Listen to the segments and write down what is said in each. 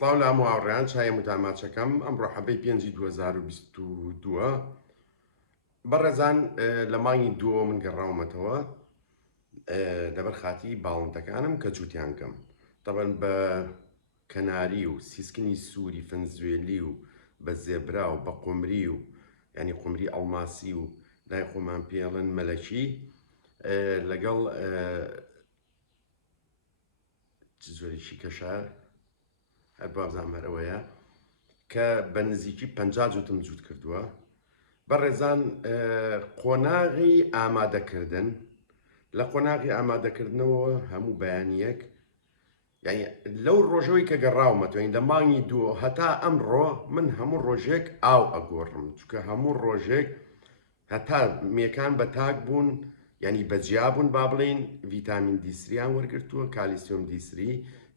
سڵاو لە هەموو هاوڕێیان چای متاماچەکەم ئەمڕۆ حەبەی 5/2022 بەڕێزان لە مانگی دووە من گەڕاومەتەوە لەبەر خاتی باڵندەکانم کە جووتیان کەم تەبەن بە کەناری و سیسکنی سووری فەنزوێلی و بە زێبرا و بە قومری و ینی قومری ئەڵماسی و لای خۆمان پێڵن مەلەکی لەگەڵ زۆریشی کەشە هەر بازام هەرەوەیە کە بە نزیکی 50 جوتم جووت کردووە. بەڕێزان قۆناغی ئامادەکردن لە قۆناغی ئامادەکردنەوە هەموو بەیانیەک یعنی لەو ڕۆژەوەی کە گەڕاومەتەوەین لە مانگی دووە هەتا ئەمڕۆ من هەموو ڕۆژێک ئاو ئەگۆڕم چونکە هەموو ڕۆژێک هەتا میەکان بە تاک بوون ینی بەجیا بوون با بڵین ڤیتامین دیسریان وەرگرتووە کالیسیۆم دیسری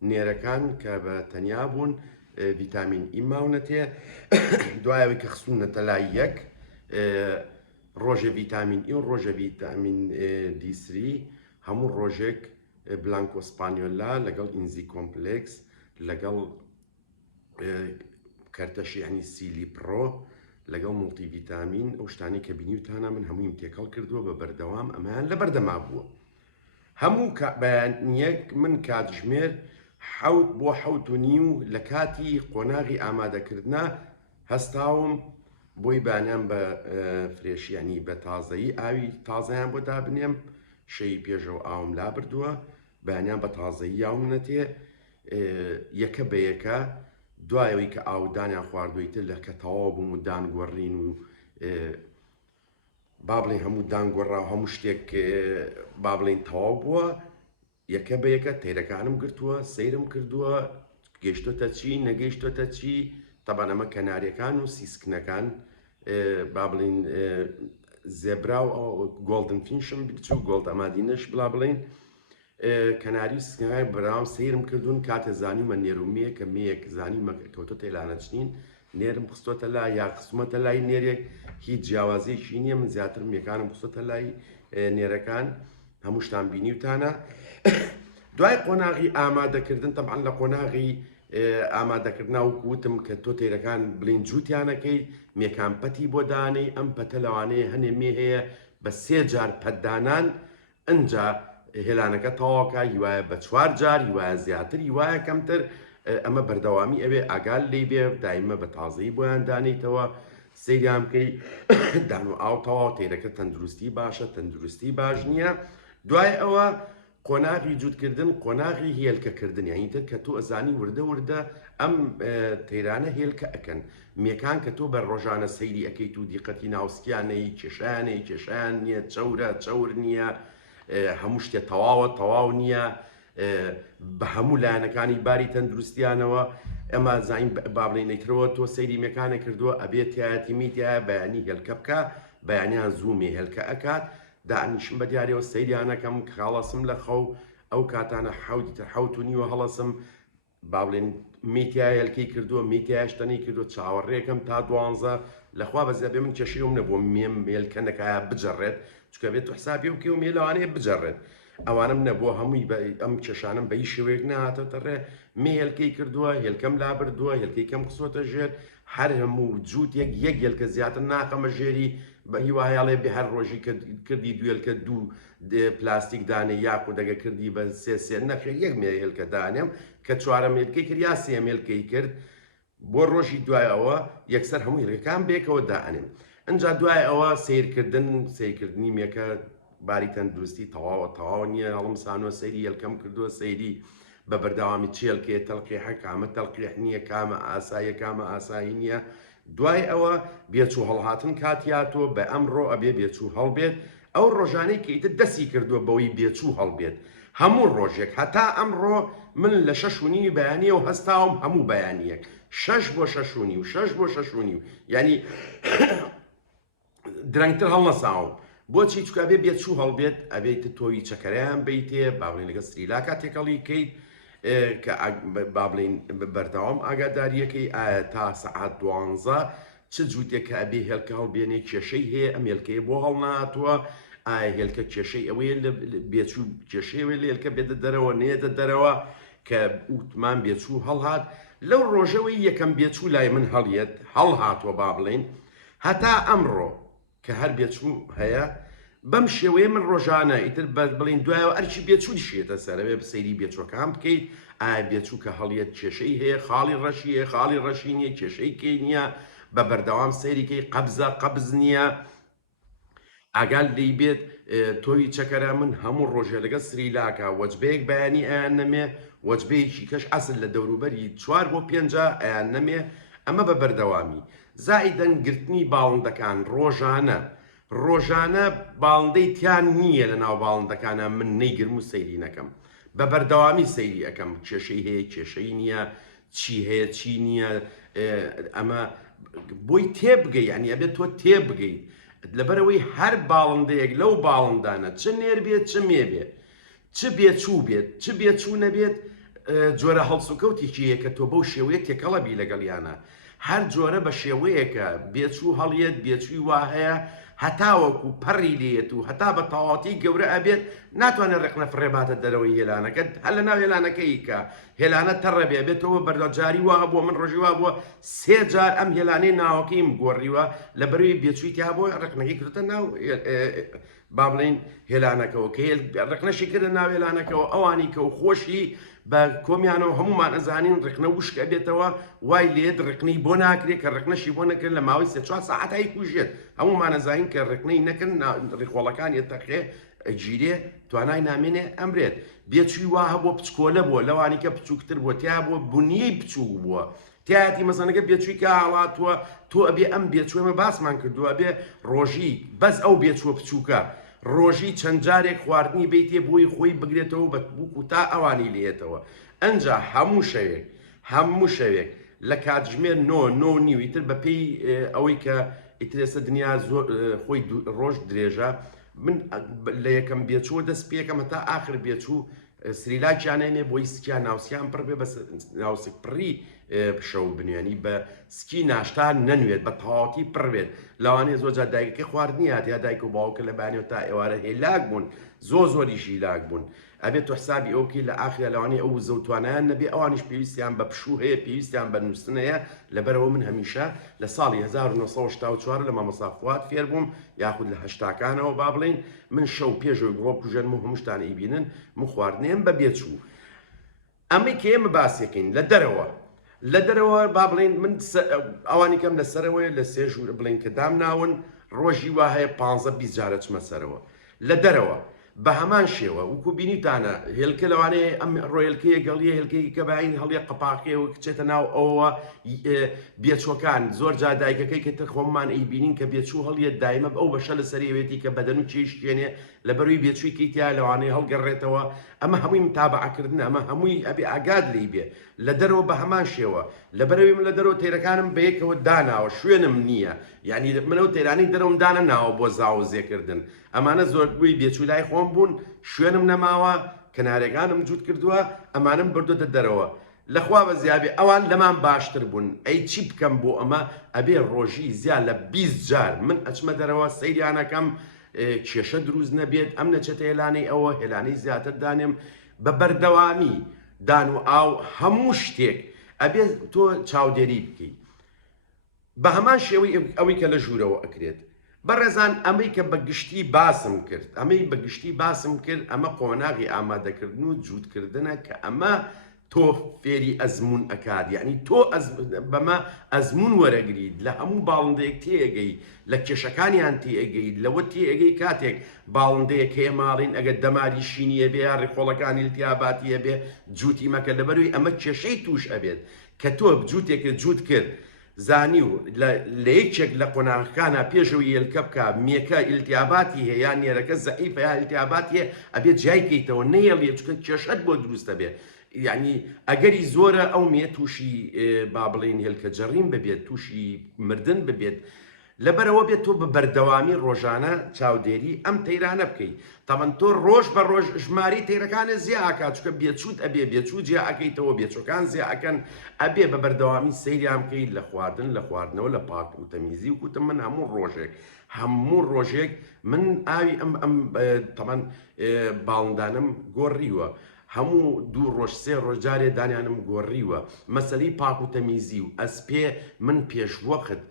نێرەکان کە بە تەنیا بوون ڤیتامین ئی ماونەتێ دوایەوەی کە خستوونەتە لای یەک ڕۆژە ڤیتامین ئی و ڕۆژە ڤیتامین دیسری هەموو ڕۆژێک بلانکۆسپانیۆلا لەگەڵ ئینزی کۆمپلکس لەگەڵ کەرتەشی ینی سیلی پڕۆ لەگەڵ مڵتی ڤیتامین ئەو شتانی کە بینیوتانە من هەموویم تێکەڵ کردووە بە بەردەوام ئەمایان لە بەردەما بووە. هەموو بەیانیەک من کاتژمێر 7 بۆ 7:30 لە کاتی قۆناغی ئامادەکردنا هەستاوم بۆی بانیان بە فرێشیانی بە تازایی ئاوی تازەیان بۆ دابنێم شەی پێشەوە ئاوم لا بردووە بەیانیان بە تازایی یاومنەتێ یەکە بە یەکە دوایەوەی کە ئاودانیان خواردوویتر لە کە تەواو بووم و دانگۆڕین و با بڵین هەموو دانگۆڕا و هەموو شتێک با بڵین تەواو بووە یەکە بە یەکە تێرەکانم گرتووە سەیرم کردووە گەیشتۆتە چی نەگەیشتۆتە چی تەبەن ئەمە کەناریەکان و سیسکنەکان با بڵین زێبرا و گۆڵدن فینشم بچوو گۆڵد ئەمادینەش بڵا بڵین کەناری سکای بەراام سیرم کردوون کاتە زانیمە نێرومەیە کە مەیەک زانیمە کەوتۆ تێلانەچنین نێرم خستۆتە لای یا قسمەتە لای نێرێک هیچ جیاوازیەکی نییە من زیاتر میەکانم خستۆتە لای نێرەکان هەموو شتان بینیوتانە. دوای قۆناغی ئامادەکردن تەبعەن لە قۆناغی ئامادەکردنا وکوتم کە تۆ تێرەکان بڵین جووتیانەکەی میەکان پەتی بۆ دانەی ئەم پەتە لەوانەیە هەنێ مێ هەیە بە 3 جار پەتدانان ئەنجا هێلانەکە تەواوکە هیوایە بە 4 جار هیوایە زیاتر هیوایە کەمتر ئەمە بەردەوامی ئەوێ ئاگال لێ بێ دایمە بە تازایی بۆیان دانیتەوە سەیریان بکەی دان و ئاو تەواو تێرەکە تەندروستی باشە تەندروستی باش نییە. دوای ئەوە قۆناغی جووتکردن قۆناغی هێلکەکردن یعنی تر کە تۆ ئەزانی وردە وردە ئەم تێرانە هێلکە ئەکەن میەکان کە تۆ بە ڕۆژانە سەیری ئەەکەیت و دیقەتی ناوسکیانەی کێشانەی کێشان نییە چەورە چەور نییە هەموو شتێ تەواوە تەواو نییە بە هەموو لایەنەکانی باری تەندروستیانەوە ئەمە زین با بڵێنیترەوە تۆ سەیری میەکانە کردووە ئەبێت تایەتی میتیایە بەیانی هێلکە بکە بەیانیان زوومێ هێلکە ئەکات دانیشم بە دیارەوە سەیریانەکەم خاڵەسم لە خەو ئەو کاتانە حوت و نیوە هەڵەسم با بڵێن میتیای هێلکەی کردووە میتیایشتنی کردو چاوەڕێکم تا 12 لەخوا بە زیابێ من کێشەیەم نەبووە مێم مێلکەنەکایە بجەڕێت چکە بێت و حسابی و کێ و مێلەوانەیە بجەڕێت ئەوانم نەبووە هەمووی ئەم کێشانم بەی شێوەیەک نهاتەتە ڕێ مێ هێلکەی کردووە هێلکەم لا بردووە هێلکەی کەم قسۆتە ژێر هەر هەموو جووتێک یەک هێلکە زیاتر ناقەمە ژێری بە هیواهیاڵێ بێ هەر ڕۆژی کردی دوێلکە دوو پلاستیک دانێ یاخو دەگە کردی بە سێ نەخێ یەک مێ هێلکە دانێم کە 4 مێلکەی کرد یا 3 مێلکەی کرد بۆ ڕۆژی دوایەوە یەکسەر هەموو هێلکەکان بێکەوە دائنێم ئەجا دوای ئەوە سیرکردنی میەکە باری تەندروستی تەواو نییە هەڵم سانوە سەیری هێلکەم کردووە سەیری بە بەردەوامی چێلکێ تەڵقیح کامە تەڵقیح نییە کامە ئاساییە کامە ئاسایی نییە. دوای ئەوە بێچوو هەڵهاتن کاتیاتۆ بە ئەمڕۆ ئەبێ بێچوو هەڵبێت ئەو ڕۆژانەی کە ئیتر دەستی کردووە بەوەی بێچوو هەڵبێت هەموو ڕۆژێک هەتا ئەمڕۆ من لە 6:30 بەیانیە و هەستاوم هەموو بەیانیەک 6 بۆ 6:30 و 6 بۆ 6:30 ینی درەنگتر هەڵنەساوم بۆچی چکە بێ بێچوو هەڵبێت ئەبێت تۆوی چەکەرەیان بیتێ باڵێن لەگە سریلاکە تێکەڵی کەیت کە با بڵین بەردەوام ئاگاداریەکەی ئایا تا سەعات 12 چ جووتێک کە ئەبێ هێلکە هەڵبێنێ کێشەی هەیە ئەم هێلکەیە بۆ هەڵناتوە ئایا هێلکە کێشەی ئەوەیە لە بێچوو کێشەیەوەی لە هێلکە بێدە دەرەوە نێدە دەرەوە کە وتمان بێچوو هەڵهات لەو ڕۆژەوەی یەکەم بێچوو لای من هەڵهاتوە با بڵێن هەتا ئەمڕۆ کە هەر بێچوو هەیە بەم شێوەیە من ڕۆژانە ئیتر بڵین دوایەوە ئەرچی بێچوو شێتە سەرەوێ بسەیری بێچوەکان بکەیت ئایا بێچوو کە هەڵیەت کێشەی هەیە خاڵی ڕەشی هەیە خاڵی ڕەشی نییە کێشەی کەی نییە بە بەردەوام سەیریکەی قەبز نییە ئاگال لی بێت تۆی چەکەرە من هەموو ڕۆژێ لەگە سریلاکە وەجبەیەک بەیانی ئەیان نەمێ وەجبەیەکی کەش ئەسل لە دەوروبەری 4 بۆ 5 ئەیان نەمێ ئەمە بە بەردەوامی زائیدەن گرتنی باڵندەکان ڕۆژانە باڵندەی تیان نییە لە ناو باڵندەکانە من نەیگرم و سەیری نەکەم بە بەردەوامی سەیری ئەەکەم کێشەی هەیە کێشەی نییە چی هەیە چی نییە ئەمە بۆی تێبگەی ینی ئەبێت تۆ تێبگەیت لەبەرەوەی هەر باڵندەیەک لەو باڵندانە چ نێر بێت چ مێ بێت چ بێچوو بێت چ بێچوو نەبێت جۆرە هەڵسوکەوتێکی یەکە تۆ بەو شێوەیە تێکەڵەبی لەگەڵیانە هەر جۆرە بە شێوەیەکە بێچوو هەڵیەت بێچووی وا هەیە هەتاوەکو پەڕی لێت و هەتا بە تەواتی گەورە ئەبێت ناتوانێت ڕێقنە فڕێباتە دەرەوەی هێلانەکەت هەر لە ناو هێلانەکەی کە هێلانە تەڕەبێ بێتەوە بەردەجاری وا بووە من ڕۆژی وا بووە 3 جار ئەم هێلانەی ناوەکەیم گۆڕیوە لە بەروی بێچووی تیا بۆ ڕێقنەکەی کردتە ناو با بڵین هێلانەکەەوە کە ڕێقنەشی کردە ناو هێلانەکەەوە ئەوانی کە و خۆشی بە کۆمیانەوە هەمومان ئەزانین ڕێقنە وشک ئەبێتەوە وای لێت ڕێقنەی بۆ ناکرێت کە ڕێقنەشی بۆ نەکرد لە ماوەی 3-4 ساعەتایی کوژێت هەمومان ئەزانین کە ڕێقنەی نەکرد ڕێخۆڵەکان ێتەخێ گیرێ توانای نامێنێ ئەمرێت بێچووی وا هەبووە پچکۆلە بووە لەوانی کە بچووکتر بووە تیا بووە بنیەی بچوو بووە تایەتی مەسەنەکە بێچووی کە هاڵاتوە تۆ ئەبێ ئەم بێچوێمە باسمان کردووە بێ ڕۆژی بەس ئەو بێچووە بچووکە ڕۆژی چەند جارێک خواردنی بیتێ بۆی خۆی بگرێتەوە بە بووک و تا ئەوانی لێتەوە ئەنجا هەموو شەوێک لە کاتژمێر 9 نیویتر بە پێی ئەوەی کە ئیترێسە دنیا خۆی ڕۆژ درێژە من لە یەکەم بێچووە دەست پێکەم هەتا ئاخر بێچوو سریلاکیانێنێ بۆی سکیان ناوسیان پڕ بێ بە ناوسک پڕی شەو بنوێنی بە سکی ناشتان نەنوێت بە تەواوەتی پڕبێت لەوانەیە زۆرجار دایکەکەی خواردنی هاتیا دایک و باوکە لە بانێەوە تا ئێوارە هێلاک بوون زۆریشی لاک بوون ئەبێت تۆ حسابی ئەوکی لە ئاخرە لەوانەیە ئەو زەوتوانیان نەبێ ئەوانیش پێویستیان بە پشوو هەیە پێویستیان بە نووسن هەیە لەبەرەوە من هەمیشە لە ساڵی 1964 لە مامۆستا فواد فێر بووم یاخود لە هەشتاکانەوە با بڵێن من شەو پێشەوەی گڵۆ کوژەن و هەمووشتان ئیبینن من خواردنێم بە بێچوو ئەمەی کە ئێمە باسیەکەین لە دەرەوە با بڵێن من ئەوانی کەم لەسەرەوەی لە 3 ژوور بڵێن کە دامناون ڕۆژی وا هەیە 15-20 جارە چمە سەرەوە لە دەرەوە بە هەمان شێوە وکو بینیتانە هێلکە لەوانەیە ئەم ڕۆیلکەیە گەڵیە هێلکەی کە باین هەڵیە قەپاقێ و کچێتە ناو ئەوە بێچوەکان زۆر جا دایکەکەی کە تر خۆممان ئەیبینین کە بێچوو هەڵیە دایمە ئەو بەشە لە سەریوێتی کە بەدەن و چێشتێنێ لە بەروی بێچووی کەیتیا لەوانەیە هەڵگەڕێتەوە ئەمە هەمووی متابعەکردن ئەمە هەمووی ئەبێ ئاگاد لی بێ لە دەرەوە بە هەمان شێوە لە بەرەوی من لە دەرەوە تێرەکانم بەیەکەوە داناوە شوێنم نییە یعنی منەوە تێرانی دەرەوم دانە ناوە بۆ زاوزێکردن ئەمانە زۆر بووی بێچوو لای خۆم بوون شوێنم نەماوە کەنارەکانم جووت کردووە ئەمانم بردوتە دەرەوە لەخوا بە زیابێ ئەوان لەمان باشتر بوون ئەی چی بکەم بۆ ئەمە ئەبێ ڕۆژی زیاد لە 20 جار من ئەچمە دەرەوە سەیریانەکەم کێشە دروست نەبێت ئەم نەچێتە هێلانەی ئەوە هێلانەی زیاتر دانێم بە بەردەوامی دان و ئاو هەموو شتێک ئەبێ تۆ چاودێری بکەیت بە هەمان شێوەی ئەوەی کە لە ژوورەوە ئەکرێت بەڕێزان ئەمەی کە بەگشتی باسم کرد ئەمە قۆناغی ئامادەکردن و جووتکردنە کە ئەمە تۆ فێری ئەزمون ئەکات یعنی تۆ بەمە ئەزمون وەرەگریت لە هەموو باڵندەیەک تێگەی لە کێشەکانیان تێگەیت لەوە تێگەی کاتێک باڵندەیەک هەیە ماڵین ئەگەر دەماری شینیە بێ یا ڕێخۆڵەکانی التیاباتیە بێ جووتی مەکە لەبەروی ئەمە کێشەی توش ئەبێت کە تۆ جووتێکە جووت کرد زانی و لە یەکێک لە قۆناغەکانە پێشەوەی هێلکە بکە میەکە ئیلتیاباتی هەیە یان نێرەکە زەعیفە یا ئیلتیاباتی هەیە ئەبێت جایکەیتەوە نەیەڵێ چونکە کێشەت بۆ دروستە بێت یعنی ئەگەری زۆرە ئەو مێ تووشی با بڵێن هێلکە جەڕین ببێت تووشی مردن ببێت لەبەرەوە بێت تۆ بە بەردەوامی ڕۆژانە چاودێری ئەم تەیرانە بکەیت تاوان تۆ ڕۆژ بە ڕۆژ ژماری تەیرەکانە زیاکات چکە بێچوت ئەبێ بێچوو جیا ئەەکەیتەوە بێچۆکان زیاکەن ئەبێ بە بەردەوامی سەیریان بکەیت لە خواردن لە خواردنەوە لە پاک و تەمیزی و کوتم من هەموو ڕۆژێک من ئاوی ئەم تەمان باڵندانم گۆڕیوە هەموو دوو ڕۆژ سێ ڕۆژجارێ دانیانم گۆڕیوە مەسەلەی پاک و تەمیزی و ئەسپێ من پێشوەقت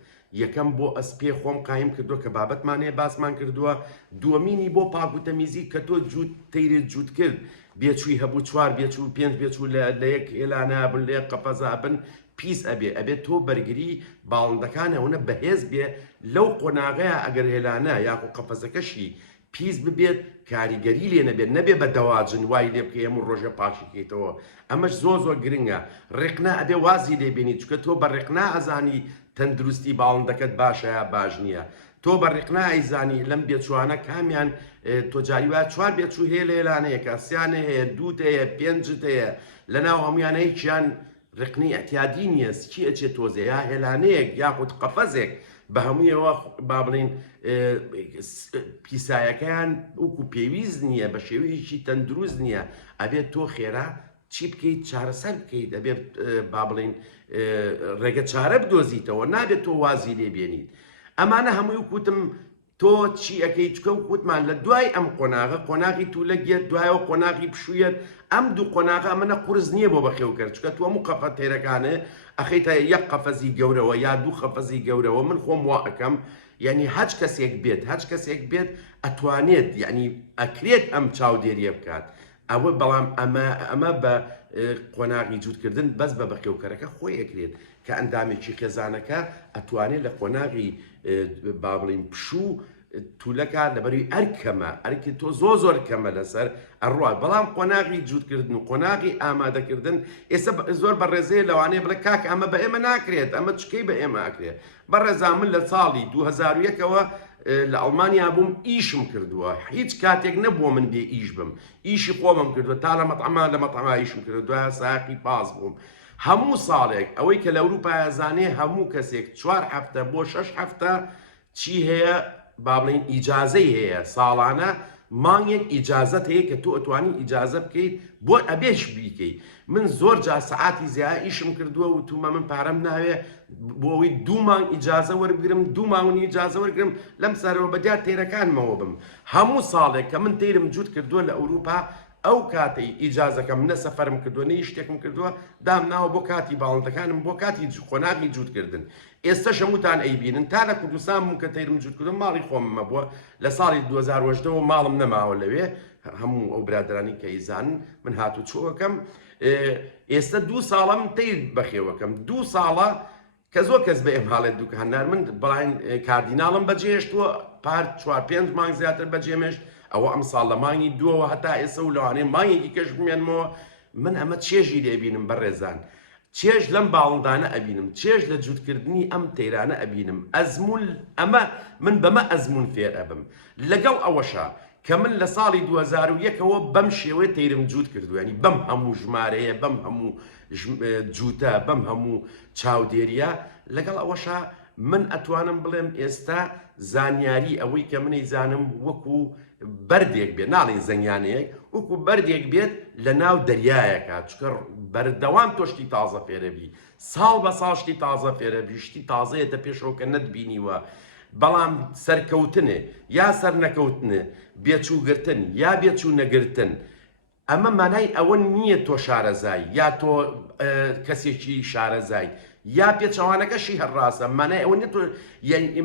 یەکەم بۆ ئەسپێ خۆم قایم کردووە کە بابەتمانەیە باسمان کردووە دووەمینی بۆ پاک و تەمیزی کە تۆ جووت تەیرت جووت کرد بێچووی هەبوو چوار بێچوو پێنج بێچوو لە یەک هێلانە بن لە یەک قەپەزا بن پیس ئەبێ تۆ بەرگری باڵندەکانەوەنە بەهێز بێ لەو قۆناغەیە ئەگەر هێلانە یاخۆ قەپەزەکەشی پیس ببێت کاریگەری لێ نەبێت نەبێ بە دەواجن وای لێ بکە هەموو ڕۆژە پاشیکەیتەوە ئەمەش زۆر گرنگە ڕێقنا ئەبێ وازی لێبێنی چکە تۆ بە ڕێقنا ئەزانی تەندروستی باڵندەکەت باشە یا باش نییە تۆ بە ڕێقنا ئەیزانی لەم بێچوانە کامیان تۆ جاری وایە چوار بێچوو هەیە لە هێلانەیەکە سیانە هەیە دووت هەیە پێنجت هەیە لەناو هەمویانەیەکیان ڕێقنی ئەتیادی نییە چی ئەچێت تۆزێ یا هێلانەیەک یاخود قەفەزێک بە هەموویەوە با بڵین پیسایەکەیان وەکو پێویست نییە بە شێوەیەکی تەندروست نییە ئەبێت تۆ خێرا چی بکەیت چارەسەر بکەیت ئەبێت با بڵین ڕێگە چارە بدۆزیتەوە نابێت تۆ وازی لێبێنیت ئەمانە هەمووی وکوتم تۆ چی ئەەکەی چکە وکوتمان لە دوای ئەم قۆناغی توولەگێت دوایەوە قۆناغی پشوویەت ئەم دوو قۆناغە ئەمەنە قورس نییە بۆ بەخێو کرد چکە تۆ هەموو قەفە تێرەکانە ئەخەیتە یەک قەفەزی گەورەوە یا دوو قەفەزی گەورەوە من خۆم وا ئەەکەم یعنی هەچ کەسێک بێت ئەتوانێت یعنی ئەکرێت ئەم چاودێریە بکات ئەوە بەڵام ئەمە بە قۆناغی جووتکردن بەس بە بەخێوکەرەکە خۆی ئەکرێت کە ئەندامێکی خێزانەکە ئەتوانێت لە قۆناغی با بڵین پشوو توولەکە لەبەروی ئەرکەمە ئەرکی تۆ زۆر کەمە لەسەر ئەڕوات بەڵام قۆناغی جووتکردن و قۆناغی ئامادەکردن ئێستا زۆر بە ڕێزەیە لەوانەیە بڵێ کاک ئەمە بە ئێمە ناکرێت ئەمە چکەی بە ئێمە ئاکرێت بەڕێزا من لە ساڵی 2001ەوە لە ئەڵمانیا بووم ئیشم کردووە هیچ کاتێک نەبووە من بێ ئیش بم ئیشی خۆمم کردووە تا لە مەطعما ئیشم کردو دوای ساقی پاس بووم هەموو ساڵێک ئەوەی کە لە ئەوروپا زانێ هەموو کەسێک 4 هەفتە بۆ 6 هەفتە چی هەیە با بڵین ئیجازەی هەیە ساڵانە مانگێک ئیجازەت هەیە کە تۆ ئەتوانی ئیجازە بکەیت بۆ ئەبێش بیکەیت من زۆر جا سەعاتی زیای ئیشم کردووە و تومە من پارەم ناوێ بۆ ئەوەی 2 مانگ ئیجازە وەربگرم 2 مانگنی ئیجازە وەرگرم لەم سەرەوە بەدیار تێرەکانمەوە بم هەموو ساڵێک کە من تێرم جووت کردووە لە ئەوروپا ئەو کاتەی ئیجازەکەم نە سەفەرم کردووە نە شتێکم کردووە دام ناوە بۆ کاتی باڵندەکانم بۆ کاتی قۆناغی جووتکردن ئێستا شەموتان ئەیبینن تا لە کوردستان بووم کە تێرم جووتکردن ماڵی خۆممە بووە لە ساڵی 2010ەوە ماڵم نەماوە لەوێ هەموو ئەو برادرانی کە ئیزانن من هاتوو چۆوەکەم ئێستا 2 ساڵە من تیر بەخێوەکەم 2 ساڵە کە زۆر کەس بە ئێم هاڵێت دووکە هەنار من بەڵین کاردیناڵم بەجێهێشتووە پار 4-5 مانگ زیاتر بەجێمێشت ئەوە ئەم ساڵ لە مانگی دووەوە هەتا ئێستا و لەوانەیە مانگێکی کەش بمێنمەوە من ئەمە چێژی لێبینم بەڕێزان چێژ لەم باڵندانە ئەبینم چێژ لە جووتکردنی ئەم تەیرانە ئەبینم ئەزمون ئەمە من بەمە ئەزمون فێر ئەبم لەگەڵ ئەوەشە کە من لە ساڵی 2001ەوە بەم شێوەیە تەیرم جووت کردو ینی بەم هەموو ژمارەیە بەم هەموو جووتە بەم هەموو چاودێریە لەگەڵ ئەوەشە من ئەتوانم بڵێم ئێستا زانیاری ئەوەی کە منەی زانم وەکو بەردێک بێت ناڵین زەنگیانەیەک وەکو بەردێک بێت لە ناو دەریایەکە چکە بەردەوام تۆشتی تازە فێرەبی ساڵ بە ساڵ شتی تازە فێرەبی شتی تازەیەتە پێشەوە کە نەتبینیوە بەڵام سەرکەوتنێ یا سەر نەکەوتنێ بێچووگرتن یا بێچوو نەگرتن ئەمە مانای ئەوە نییە تۆ شارەزای یا تۆ کەسێکی شارەزای یا پێچەوانەکەشی هەرڕاستە مانای ئەوە نیە تۆ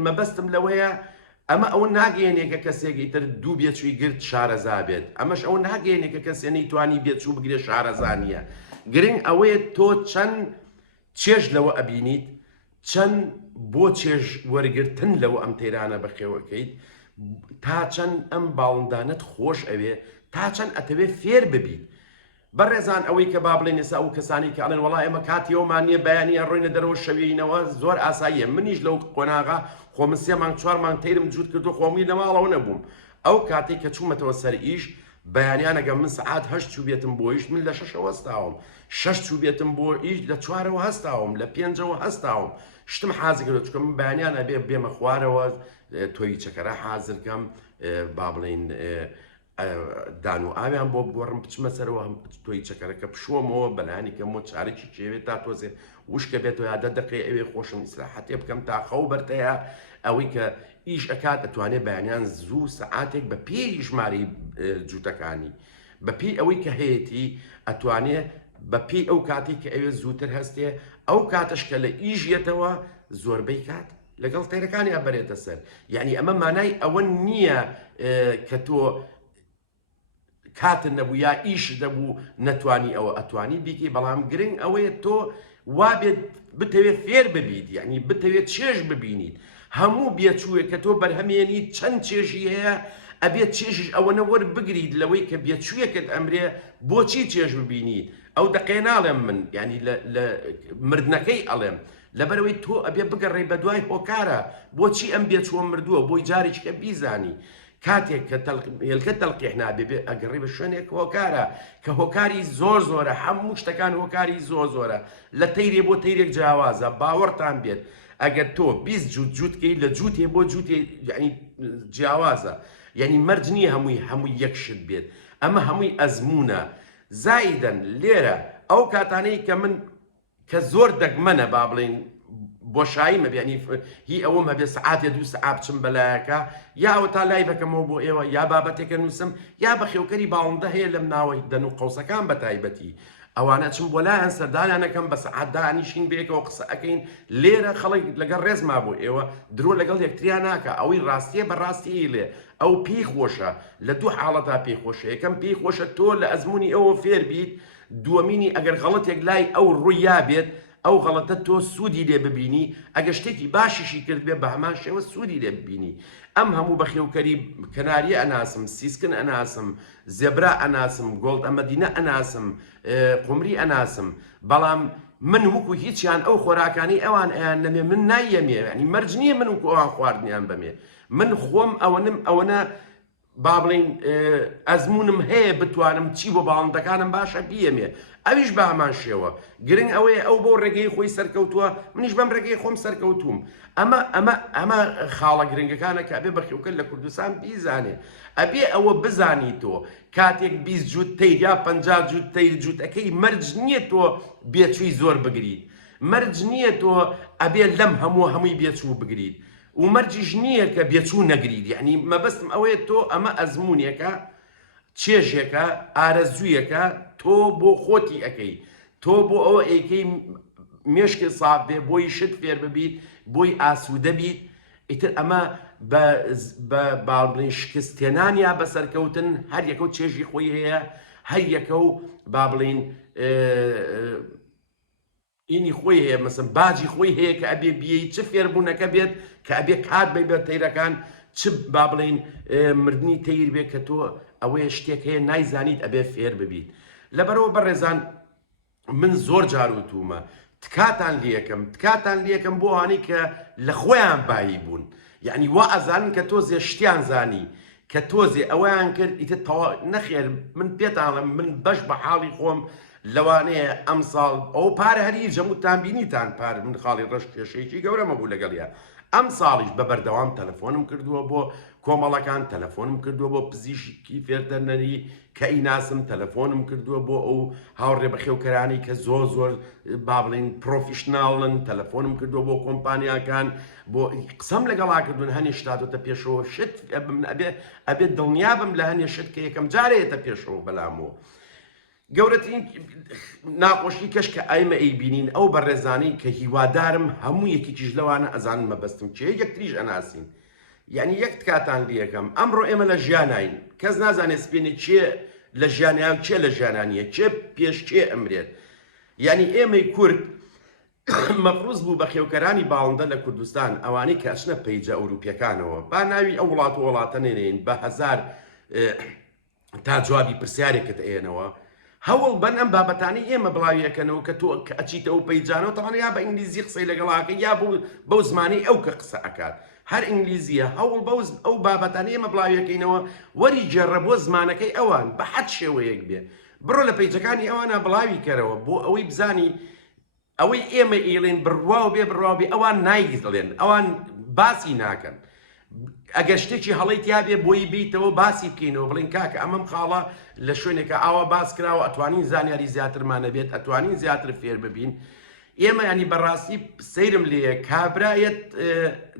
مەبەستم لەوەیە ئەمە ئەوە ناگەیەنێکە کەسێکی تر دوو بێچووی گرت شارەزا بێت ئەمەش ئەوە ناگەیەنێکە کەسێ نەیتوانی بێچوو بگرێ شارەزانیە گرنگ ئەوەیە تۆ چەند چێژ لەوە ئەبینیت چەند بۆ چێژ وەرگرتن لەوە ئەم تەیرانە بەخێوەکەیت تا چەند ئەم باڵندانت خۆش ئەوێ تا چەند ئەتەوێ فێر ببیت بەڕێزان ئەوەی کە با بڵێن ئێستا ئەو کەسانی کە ئەڵێن وەڵای ئێمە کاتیەوەمان نییە بەیانیە ڕۆینە دەرەوە شەوێینەوە زۆر ئاساییە منیش لەو قۆناغا خۆ من 3 مانگ 4 مانگ تەیرم جووت کردو خۆمی لە ماڵەوە نەبووم ئەو کاتێک کە چوومەتەوە سەر ئیش بەیانیانەگە من سعات 8 چوو بێتم بۆ ئیش من لە 6ەوە هەستاوم 6 چوو بێتم بۆ ئیش لە 4ەوە هەستاوم لە 5ەوە هەستاوم شتم حازر کردو چکە من بەیانیانە بێمە خوارەوە تۆی چەکەرە حازرکەم با بڵێن دان و ئاویان بۆ بگۆڕم بچمە سەرەوە تۆی چەکەرەکە پشووەمەوە بەلایانی کەمەوە چارێکی چێوێت تا تۆزێ وشکە بێتەوە یا 10 دقەیە ئەوێ خۆشم ئیسراحەتێ بکەم تا خەو بەرتەیە ئەوەی کە ئیش ئەکات ئەتوانێت بەیانیان زوو سەعاتێک بە پێی ژمارەی جووتەکانی بەپی ئەوەی کە هەیەی ئەتوانێت بەپی ئەو کاتی کە ئەوێ زووتر هەستێ ئەو کاتش کە لە ئیژێتەوە زۆربەی کات لەگەڵ تێرەکانی ئەبەرێتە سەر. یعنی ئەمە مانای ئەوە نییە کە تۆ کاتن نەبوو یا ئیش دەبوو نەتوانی ئەوە ئەتوانی بیکی، بەڵام گرنگ ئەوەیە تۆ وابێت بتەوێت فێر ببیت، یعنی بتەوێت چێژ ببینیت. هەموو بێچووە کە تۆ بەرهەمێنیت چەند چێژی هەیە ئەبێت چێژش ئەوەنە وەربگریت لەوەی کە بێچوویەکەت ئەمرێ بۆچی چێژ ببینیت. ئەو دەقێ ناڵێم من ینی لە مردنەکەی ئەڵێم لەبەرەوەی تۆ ئەبێ بگەڕێ بە دوای هۆکارە بۆچی ئەم بێچووە مردووە بۆی جارێککە بیزانی. کاتێک کە هێلکە تەڵقیح نابێ ئەگەڕێ بە شوێنێک هۆکارە کە هۆکاری زۆر زۆرە، هەموو شتەکان هۆکاری زۆر زۆرە، لە تەیرێ بۆ تەیرێک جیاوازە. باوەڕتان بێت ئەگەر تۆ 20 جووتکەی لە جووتێ بۆ جووتێ ینی جیاوازە، یعنی مەرج نییە هەمووی یەکشت بێت، ئەمە هەمووی ئەزمونە. زایدەن لێرە ئەو کاتانەی کە من کە زۆر دەگمەنە با بڵێن بۆشایی مەبیانی هی ئەوەم هەبێ سعاتێ 2 سعات بچم بەلایەکە، یا ئەوە تا لایڤەکەمەوە بۆ ئێوە یا بابەتێکە نووسم یا بە خێوکەری باڵندە هەیە لەم ناوەی دەن و قەوسەکان بە تایبەتی ئەوانە چم بۆ لایەن سەردانیانەکەم بە سعات دانیشین بێکەوە قسە ئەەکەین. لێرە خەڵک لەگەڵ ڕێزما بۆ ئێوە درۆ لەگەڵ یەکتریان ناکە، ئەوەی ڕاستیە بەڕاستی لێ ئەو پێی خۆشە لە دوو حاڵەتا پێی خۆشە. یەکەم پێی خۆشە تۆ لە ئەزمموی ئەوە فێر بیت، دووەمینی ئەگەر غەڵەتێک لای ئەو ڕوویا بێت ئەو غەڵەتە تۆ سوودی لێ ببینی، ئەگەر شتێکی باشیشی کرد بێ بە هەمان شێوە سوودی لێ ببینی. ئەم هەموو بە خێوکەری کەناریە ئەناسم، سیسکن ئەناسم، زێبرا ئەناسم، گۆڵد ئەمەدینە ئەناسم، قومری ئەناسم، بەڵام من وەکو هیچیان ئەو خۆراکانی ئەوان ئەیان نەمێ من نایەمێ، ینی مەرج نییە من وەکو ئەوان خواردنیان بەمێ. من خۆم ئەوەنە با بڵین ئەزمونم هەیە بتوانم چی بۆ باڵندەکانم باشە بیەمێ، ئەویش بە هەمان شێوە. گرنگ ئەوەیە ئەو بۆ ڕێگەی خۆی سەرکەوتووە، منیش بەم ڕێگەی خۆم سەرکەوتوم. ئەمە خاڵە گرنگەکانە کە ئەبێ بەخێوکە لە کوردستان بیزانێ. ئەبێ ئەوە بزانی تۆ کاتێک 20 جووت تەیر یا 50 جووت تەیر جووتەکەی مەرج نییە تۆ بێچووی زۆر بگریت، مەرج نییە تۆ ئەبێ لەم هەمووی بێچوو بگریت، و مەرجیش نییە کە بێچوو نەگریت. یعنی مەبەستم ئەوەیە تۆ ئەمە ئەزمونێکە چێژێکە ئارەزوویەکە تۆ بۆ خۆتی ئەەکەی، تۆ بۆ ئەوە ئەیکەی مێشکی ساف بێ بۆی شت فێر ببیت، بۆی ئاسوودە بیت. ئیتر ئەمە بە باڵبڵین شکستێنان یا بەسەرکەوتن هەر یەکە و چێژی خۆی هەیە، هەر یەکە و با بڵین ئینی خۆی هەیە، مەسن باجی خۆی هەیە کە ئەبێ بیەی چ فێربوونەکە بێت کە ئەبێ کات بێ بە تەیرەکان، چ با بڵین مردنی تەیر بێت کە تۆ ئەوەیە شتێک هەیە نایزانیت ئەبێ فێر ببیت. لەبەرەوە بەڕێزان من زۆر جاروتومە تکاتان لێکم بۆ ئەوانەی کە لە خۆیان بایی بوون، یعنی وا ئەزانن کە تۆزێ شتیان زانی کە تۆزێ ئەوەیان کرد ئیتر نەخێر. من پێتانڵم من بەش بە حاڵی خۆم لەوانەیە ئەم ساڵ ئەو پارە هەری جەموتان بینیتان پار من خاڵی ڕەش کێشەیەکی گەورەمە بوو لەگەڵیە. ئەم ساڵیش بە بەردەوام تەلەفۆنم کردووە بۆ کۆمەڵەکان، تەلەفۆنم کردووە بۆ پزیشکی فێردەرنەری کە ئیناسم، تەلەفۆنم کردووە بۆ ئەو هاوڕێ بەخێوکەرانی کە زۆر با بڵین پرۆفیشناڵن، تەلەفۆنم کردووە بۆ کۆمپانیاکان، بۆ قسەم لەگەڵا کردوون هەنێ شتاتۆتە پێشەوە شت ئەبێت دڵنیابم لە هەنێ شت کە یەکەم جارەیەتە پێشەوە بەلامەوە. گەورەترین ناخۆشی کەش کە ئایمە ئەیبینین ئەو بەڕێزانەی کە هیوادارم هەموو یەکێکیش لەوانە ئەزانن مەبەستم چێ، یەکتریش ئەناسین. یعنی یەک کاتان لەکەم ئەمڕۆ ئێمە لە ژیانین، کەس نازانێت سپێنێ چێ لە ژیانیان چێ لە ژیانانیە، چێ پێش چێ ئەمرێت. یعنی ئێمەی کورد مەفروض بوو بە خێوکەرانی باڵندە لە کوردستان ئەوانەی کە ئەچنە پەیجە ئەوروپیەکانەوە با ناوی ئەو وڵاتە نێنین بە هەزار تا جوابی پرسیارێکت ئێنەوە هەوڵ بەن ئەم بابەتانی ئێمە بڵاویەکەنەوە کە تۆ ئەچیتەوە پەیجانەوە تەوان یا بە ئینگلیزی قسەی لەگەڵاکە یا بەو زمانی ئەو کە قسە ئەکات هەر ئینگلیزیە هەوڵ ئەو بابەتانی ئێمە بڵاویەکەینەوە وەری جێڕە بۆ زمانەکەی ئەوان بە حەد شێوەیەک بێ بڕۆ لە پەیجەکانی ئەوانە بڵاوی کەرەوە بۆ ئەوەی بزانی ئەوەی ئێمە ئێڵێن بڕواو بێ بڕواو بێ ئەوان نایگڵێن ئەوان باسی ناکەن ئەگەر شتێکی هەڵەی تیابێ بۆی بیتەوە باسی بکەینەوە بڵین کاکە ئەمەم خاڵە لە شوێنێکە ئاوا باس کراوە ئەتوانین زانیاری زیاترمانە بێت ئەتوانین زیاتر فێر ببین ئێمە ینی بەڕاستی سەیرم لێیە کابرایەت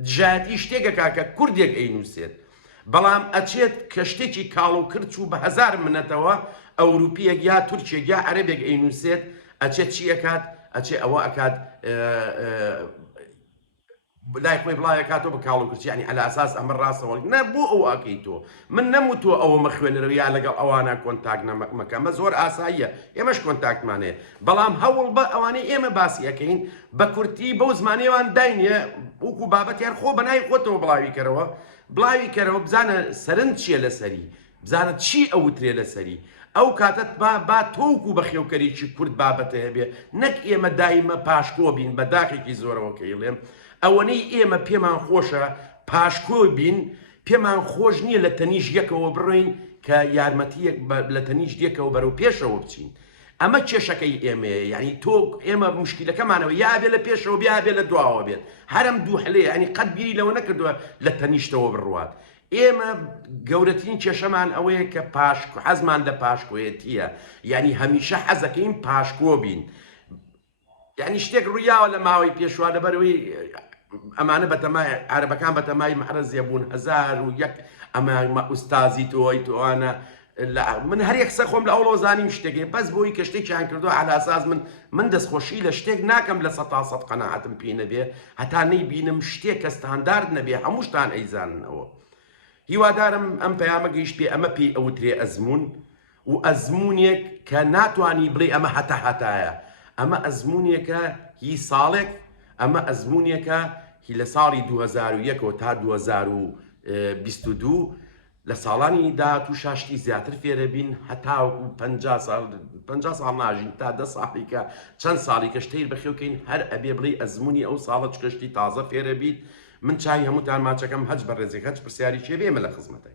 دژایەتی شتێکە کاکە کوردێک ئەینووسێت بەڵام ئەچێت کە شتێکی کاڵ و کرد و بە هەزار منەتەوە ئەوروپیەک یا تورکێک یا عەرەبێک ئەینووسێت ئەچێت چی ئەکات ئەچێ ئەوە ئەکات لای خۆی بڵایە کاتۆ بە کاڵ و کرچی ینی ئەلا ئەساس ئەمە ڕاستەوە نە بۆ ئەو ئاکەی تۆ من نەموتووە ئەوە مەخوێنەرەوە یا لەگەڵ ئەوانە کۆنتاک مەکەمە زۆر ئاساییە ئێمەش کۆنتاکتمانەیە بەڵام هەوڵ بە ئەوانەی ئێمە باسی ئەەکەین بە کورتی بەو زمانێوان داینە وەکو بابەتیان خۆ بەنای خۆتەوە بڵاوی کەرەوە بڵاوی کەرەوە بزانە سەرنج چیە لەسەری بزانە چی ئەوترێ لەسەری ئەو کاتت با تۆکو بە خێوکەریکی کورد بابەتە هەبێ نەک ئێمە دایمە پاشکۆ بین بە داخێکی زۆرەوە کەیڵێم ئەوەنەی ئێمە پێمان خۆشە پاشکۆ بین پێمان خۆش نییە لە تەنیش یەکەوە بڕۆین کە یارمەتیەک لە تەنیش یەکەوە بەرەو پێشەوە بچین ئەمە کێشەکەی ئێمەیە ینی تۆ ئێمە مشکلەکەمانەوە یابێ لە پێشەوە بیابێ لە دواوە بێت هەرم دوو هەلێ ینی قەت بیری لەوە نەکردووە لە تەنیشتەوە بڕوات ئێمە گەورەترین کێشەمان ئەوەیە کە حەزمان لە پاشکۆیەتیە ینی هەمیشە حەزەکەین پاشکۆ بین ینی شتێک ڕوویاوە لە ماوەی پێشوا لەبەرەوەی ئەمانە بەتەمای عەرەبەکان بەتەمای مەحرەزیە بوون 1001 ئەمە ئوستازی تۆی تۆوانە من هەر یەکسە خۆم لە ئەوڵۆ زانیم شتێکی بەس بۆی کە شتێکیان کردو عەلا ئەساس من دەستخۆشی لە شتێک ناکەم لە 100% قەناعەتم پێ نەبێ هەتا نەیبینم شتێک کە ستاندارد نەبێ هەموو شتان ئەیزاننەوە هیوادارم ئەم پەیامە گەیشت پێ ئەمە پێی ئەوترێ ئەزمون و ئەزمونێک کە ناتوانی بڵێ ئەمە هەتایە ئەمە ئەزمونێکە هی ساڵێک ئەمە ئەزمونێکە هی لە ساڵی 2001 تا 2022 لە ساڵانی داهاتوو شاشتی زیاتر فێرە بین هەتاوەکو 50 ساڵ ناژین تا 10 ساڵیکە چەند ساڵی کە شتەیر بەخێوکەین هەر ئەبێ بڵێ ئەزمونی ئەو ساڵە چکەشتی تازە فێرە بیت من چای هەمووتان ماچەکەم هەج بە ڕێزێک هەج پرسیاری چێ بێمە لە خزمەتە